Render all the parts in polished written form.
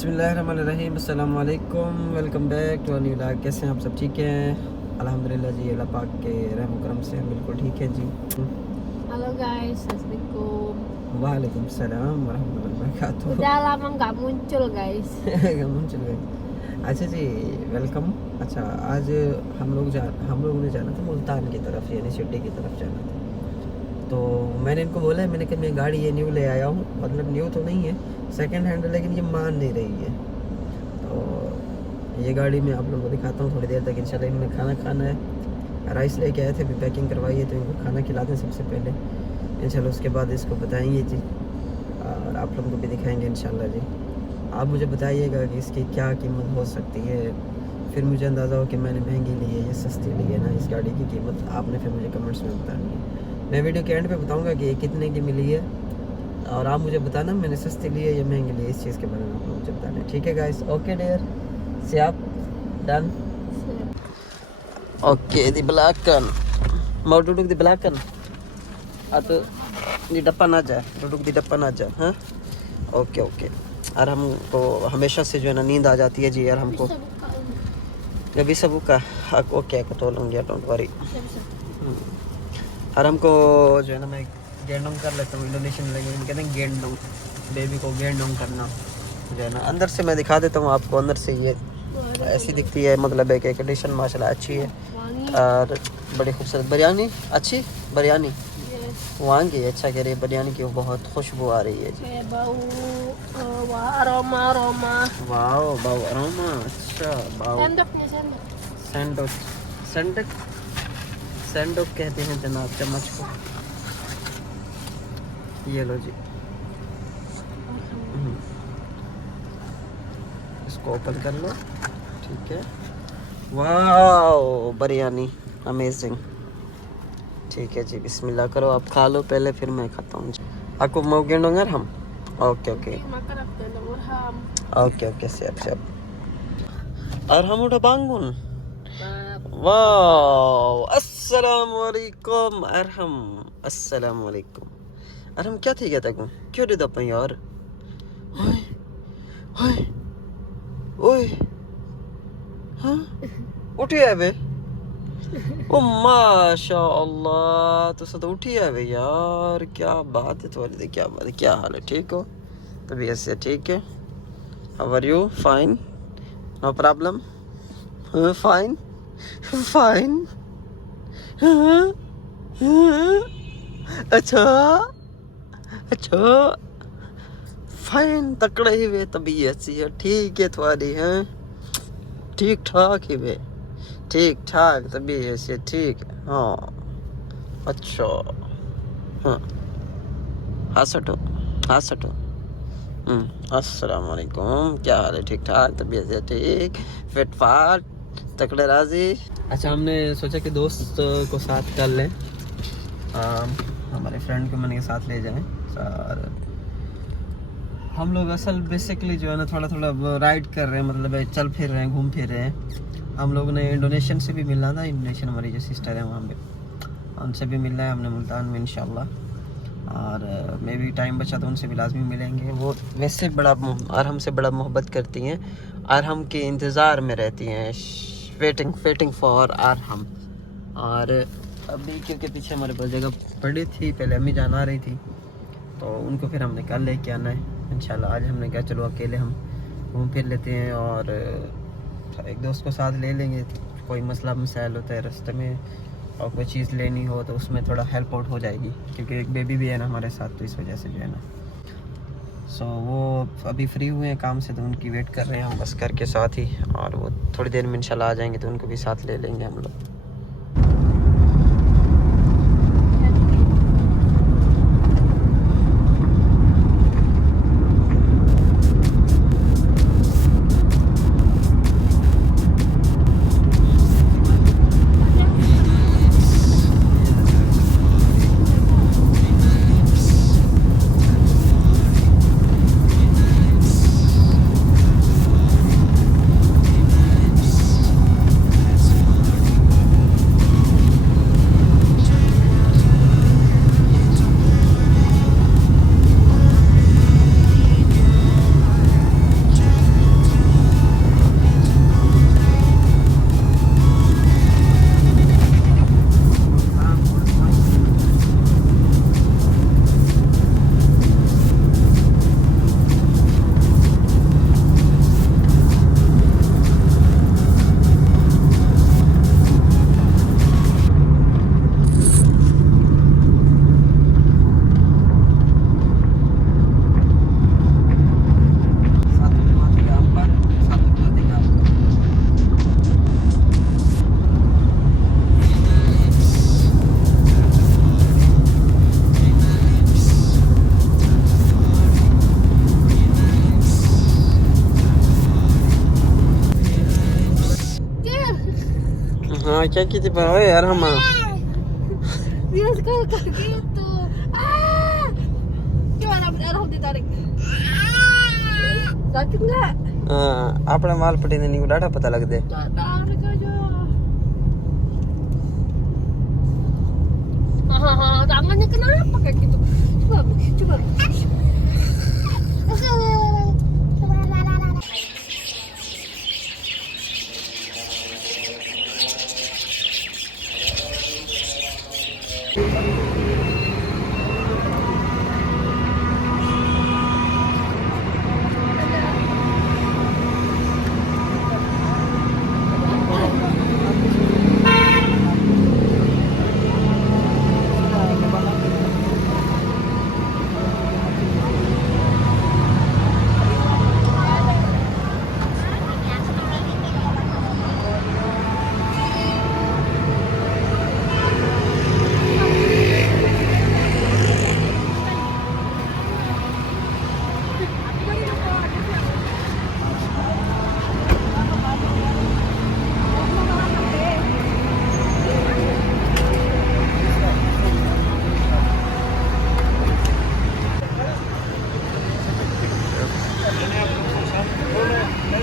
बिस्मिल्लाहिर्रहमानिर्रहीम, अस्सलाम वालेकुम, welcome back to new vlog. कैसे हैं आप सब? ठीक हैं अल्हम्दुलिल्लाह जी, अल्लाह पाक के रहम करम से हम बिल्कुल ठीक है जी। Halo guys, assalamualaikum. वालेकुम सलाम वरहमतुल्लाहि वबरकातुहू। Udah lama nggak muncul guys. मुंचल गए। अच्छा जी, वेलकम। अच्छा, आज हम लोगों ने जाना था मुल्तान की तरफ, यानी सिटी की तरफ जाना था। तो मैंने इनको बोला है, मैंने कहा मैं गाड़ी ये न्यू ले आया हूँ, मतलब न्यू तो नहीं है, सेकंड हैंड है, लेकिन ये मान नहीं रही है। तो ये गाड़ी मैं आप लोगों को दिखाता हूँ थोड़ी देर तक। इंशाल्लाह इन्होंने खाना खाना है, राइस लेके आए थे, अभी पैकिंग करवाई है, तो इनको खाना खिलाते हैं सबसे पहले इंशाल्लाह। उसके बाद इसको बताएंगे जी, और आप लोगों को भी दिखाएंगे इंशाल्लाह जी। आप मुझे बताइएगा कि इसकी क्या कीमत हो सकती है, फिर मुझे अंदाज़ा हो कि मैंने महंगी ली है या सस्ती ली है ना। इस गाड़ी की कीमत आपने फिर मुझे कमेंट्स में बतानी है। मैं वीडियो के एंड पे बताऊंगा कि ये कितने की मिली है, और आप मुझे बताना मैंने सस्ती ली है या महंगी ली है। इस चीज़ के बारे में आप मुझे बताना है, ठीक है गाइस? ओके डियर, से आप done? Oke, di mau duduk di belakang atau di depan aja? Duduk di depan aja, हाँ? Okay okay. और हमको हमेशा से जो है ना नींद आ जाती है जी यार हमको। जब भी सब का ओके को तो लूँगी, डोंट वरी। और हमको जो है ना, मैं गेंडोंग कर लेता हूँ, इंडोनेशियन लैंग्वेज में कहते हैं गेंडोंग, बेबी को गेंडोंग करना जो है ना। अंदर से मैं दिखा देता हूँ आपको, अंदर से ये ऐसी दिखती है, मतलब है कि कंडीशन माशाल्लाह अच्छी है और बड़ी खूबसूरत। बिरयानी अच्छी, बिरयानी वहाँ की अच्छा कह रही है, बिरयानी की बहुत खुशबू आ रही है जी। Aroma. वाओ बाओ अरोमा, अच्छा बाओ। Sendok. सेंडक सेंडक कहते हैं जनाब चम्मच को। ये लो जी, इसको ओपन कर लो, ठीक है। वाओ बिरयानी अमेजिंग, ठीक है जी। बिस्मिल्लाह करो, आप खा लो पहले, फिर मैं खाता हूँ। आपको mau gendong Arham? Okay okay okay okay, siap siap. Arham udah bangun. Wow, अस्सलामुअलैकुम Arham, अस्सलामुअलैकुम। Arham क्या थी क्या तक क्यों दे दपा यार? ओए ओए ओए, हाँ उठी है बे? ओ माशाअल्लाह, तो सद उठी है बे यार, क्या बात है तुम्हारी, क्या बात है, क्या हाल है, ठीक हो? तबीयत से ठीक है? How are you? Fine, no problem, fine fine, अच्छा अच्छा, फाइन, तकड़े ही वे, तबीयत सी है ठीक है तुम्हारी, है ठीक ठाक ही वे, ठीक ठाक तबीयत से ठीक है, हाँ अच्छा, हाँ हाँ सटो, हाँ सटो। अस्सलाम वालेकुम, क्या हाल है? ठीक ठाक, तबीयत से ठीक, फिट फाट, तकड़े राजी। अच्छा, हमने सोचा कि दोस्त को साथ कर लें, हमारे फ्रेंड को मैंने के साथ ले जाएं, और हम लोग असल बेसिकली जो है ना थोड़ा थोड़ा राइड कर रहे हैं, मतलब चल फिर रहे हैं, घूम फिर रहे हैं। हम लोगों ने इंडोनेशियन से भी मिलना था, इंडोनेशियन हमारी जो सिस्टर है वहाँ पे, उनसे भी मिलना है हमने मुल्तान में इंशाल्लाह। और मे भी टाइम बचा तो उनसे भी लाजमी मिलेंगे। वो वैसे बड़ा अरहम से बड़ा मोहब्बत करती हैं, अरहम के इंतज़ार में रहती हैं, वेटिंग फॉर अरहम। और अभी क्योंकि पीछे हमारे पास जगह पड़ी थी, पहले अम्मी जान आ रही थी, तो उनको फिर हमने कल लेके आना है इंशाल्लाह। आज हमने कहा चलो अकेले हम घूम फिर लेते हैं, और एक दोस्त को साथ ले लेंगे, कोई मसला मसाइल होता है रास्ते में और कोई चीज़ लेनी हो तो उसमें थोड़ा हेल्प आउट हो जाएगी, क्योंकि एक बेबी भी है ना हमारे साथ, तो इस वजह से जो है ना। सो वो अभी फ्री हुए हैं काम से, तो उनकी वेट कर रहे हैं हम बस करके साथ ही, और वो थोड़ी देर में इंशाल्लाह आ जाएंगे, तो उनको भी साथ ले लेंगे हम लोग। हाँ क्या की थी पर यार हम Dia sekali kayak gitu. Gimana benar ditarik? Sakit nggak? अपना माल पटे ने नहीं डाटा पता लग दे Tarik aja. Tangannya kenapa kayak gitu? Coba.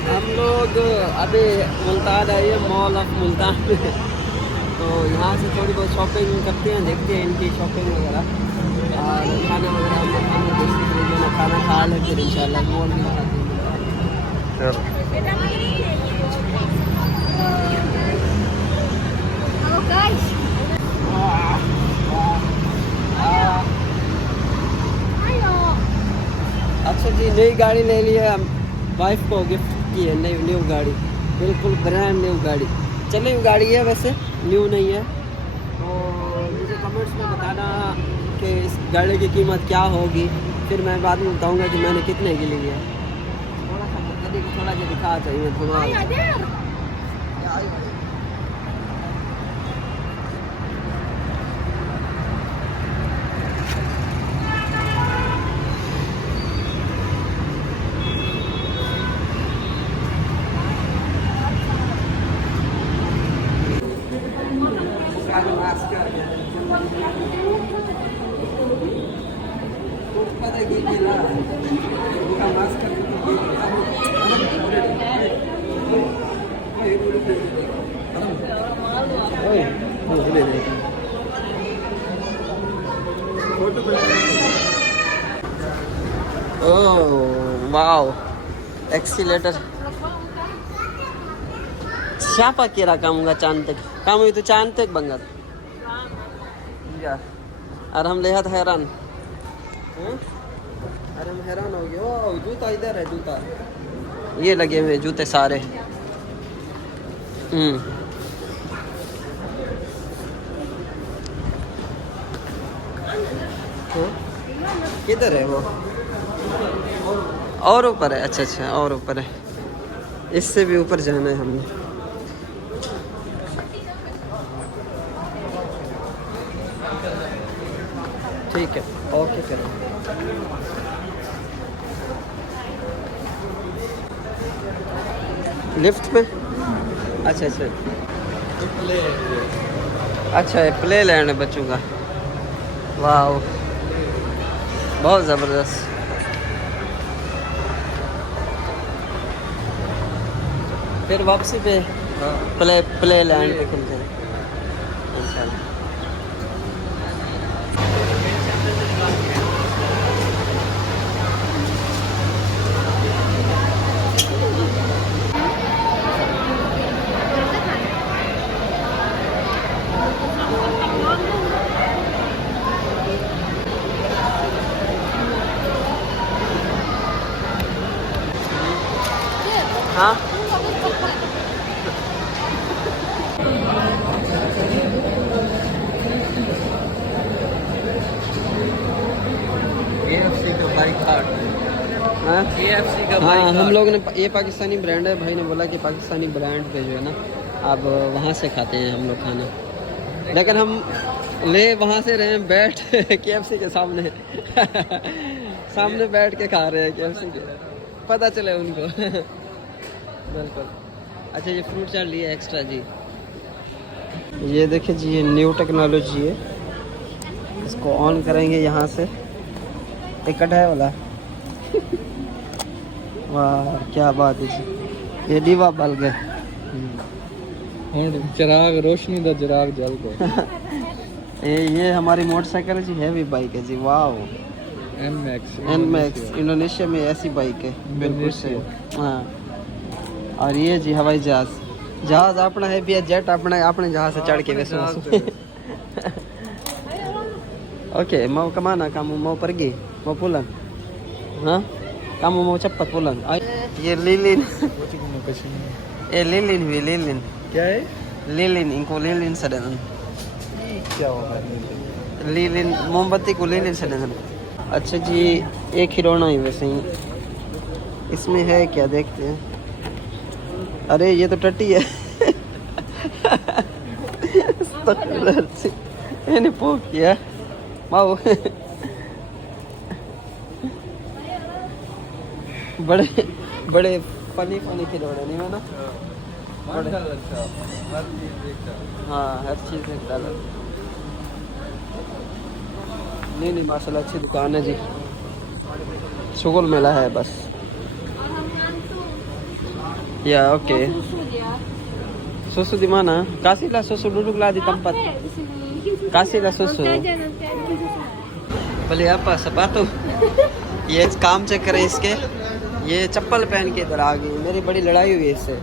हम लोग अभी मुल्तान आए हैं, मॉल ऑफ मुल्तान में। तो यहाँ से थोड़ी बहुत शॉपिंग करते हैं, देखते हैं इनकी शॉपिंग वगैरह और खाना वगैरह हम लोग खाना खा लें, फिर इंशाल्लाह मॉल में खाते हैं। Halo guys. Ayo. अच्छा जी, नई गाड़ी ले ली है, वाइफ को गिफ्ट की है न्यू गाड़ी, बिल्कुल ब्रांड न्यू गाड़ी। चली हुई गाड़ी है, वैसे न्यू नहीं है। तो मुझे कमेंट्स में बताना कि इस गाड़ी की कीमत क्या होगी, फिर मैं बाद में बताऊंगा कि मैंने कितने की ली है। थोड़ा सा कदी को थोड़ा सा दिखा चाहिए थोड़ा। Ayo Der. Oh, wow, accelerator. Siapa kira kamu nggak cantik? Kamu itu cantik banget. Iya. और हम बेहद हैरान। अरे हम हैरान हो गए। ओ जूता इधर है, जूता ये लगे हुए जूते सारे। किधर है वो? और ऊपर है। अच्छा अच्छा, और ऊपर है, इससे भी ऊपर जाना है हमने। ठीक है, ओके करें। लिफ्ट में? अच्छा अच्छा अच्छा, ये प्ले लैंड है बच्चों का। वाह, बहुत ज़बरदस्त। फिर वापसी पे प्ले लैंड पे खुलते हैं इंशाल्लाह। हाँ हाँ, हम लोग ने ये पाकिस्तानी ब्रांड है, भाई ने बोला कि पाकिस्तानी ब्रांड पे जो है ना, अब वहाँ से खाते हैं हम लोग खाना। लेकिन हम ले वहाँ से रहे हैं बैठ KFC के सामने सामने बैठ के खा रहे हैं KFC के, पता चले उनको बिल्कुल। अच्छा, ये फ्रूट चाट लिया एक्स्ट्रा जी। ये देखिए जी, ये न्यू टेक्नोलॉजी है। इसको ऑन करेंगे यहाँ से, टिकट है वाला। वाह क्या बात है जी, ये दीवा बल गए। चिराग रोशनी दा चिराग जल गया। ये हमारी मोटरसाइकिल जी, हैवी बाइक है जी। वाह, NMAX इंडोनेशिया में ऐसी बाइक है बिल्कुल से। हाँ, और ये जी हवाई जहाज अपना है भैया, जेट अपना, अपने जहाज से चढ़ के वैसे। Okay, mau kemana kamu, mau pergi, mau pulang? Hah? Kamu mau cepat pulang? ये लिलिन, ये लिलिन हुई, लिलिन क्या है? लिलिन, इनको लिलिन सडन, क्या होगा? लिलिन मोमबत्ती को लिलिन सडन। अच्छा जी, एक खिलौना ही वैसे ही, इसमें है क्या देखते हैं। अरे ये तो टट्टी है। मैंने पोक किया माओ। बड़े बड़े फनी खिलौने नहीं है ना। हाँ, हर चीज़ एक डालर। नहीं माशाल्लाह अच्छी दुकान है जी, शुगल मेला है बस। या okay, susu di mana? Kasihlah susu, duduklah di tempat. Kasihlah susu. बोले apa sepatu? ये काम चेक करें इसके, ये चप्पल पहन के इधर आ गई। मेरी बड़ी लड़ाई हुई है इससे,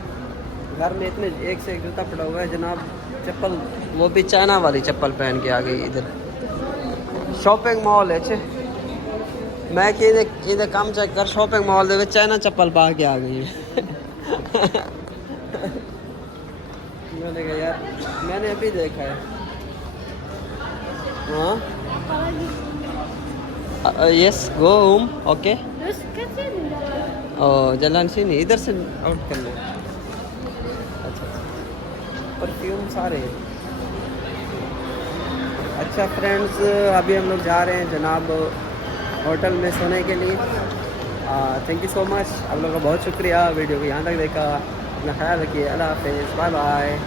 घर में इतने एक से एक जूता पड़ा हुआ है जनाब। चप्पल, वो भी चाइना वाली चप्पल पहन के आ गई इधर। शॉपिंग मॉल है छे, मैं कि इधर काम चेक कर, शॉपिंग मॉल दे चाइना चप्पल पा के आ गई है। मैंने कहा यार, मैंने अभी देखा है। हाँ, yes go home, okay. Jalan से नहीं, इधर से आउट करना। अच्छा, परफ्यूम सारे। अच्छा फ्रेंड्स, अभी हम लोग जा रहे हैं जनाब होटल में सोने के लिए। थैंक यू सो मच, आप लोगों का बहुत शुक्रिया वीडियो को यहाँ तक देखा। अपना ख्याल रखिए, अल्लाह हाफिज़, बाय बाय।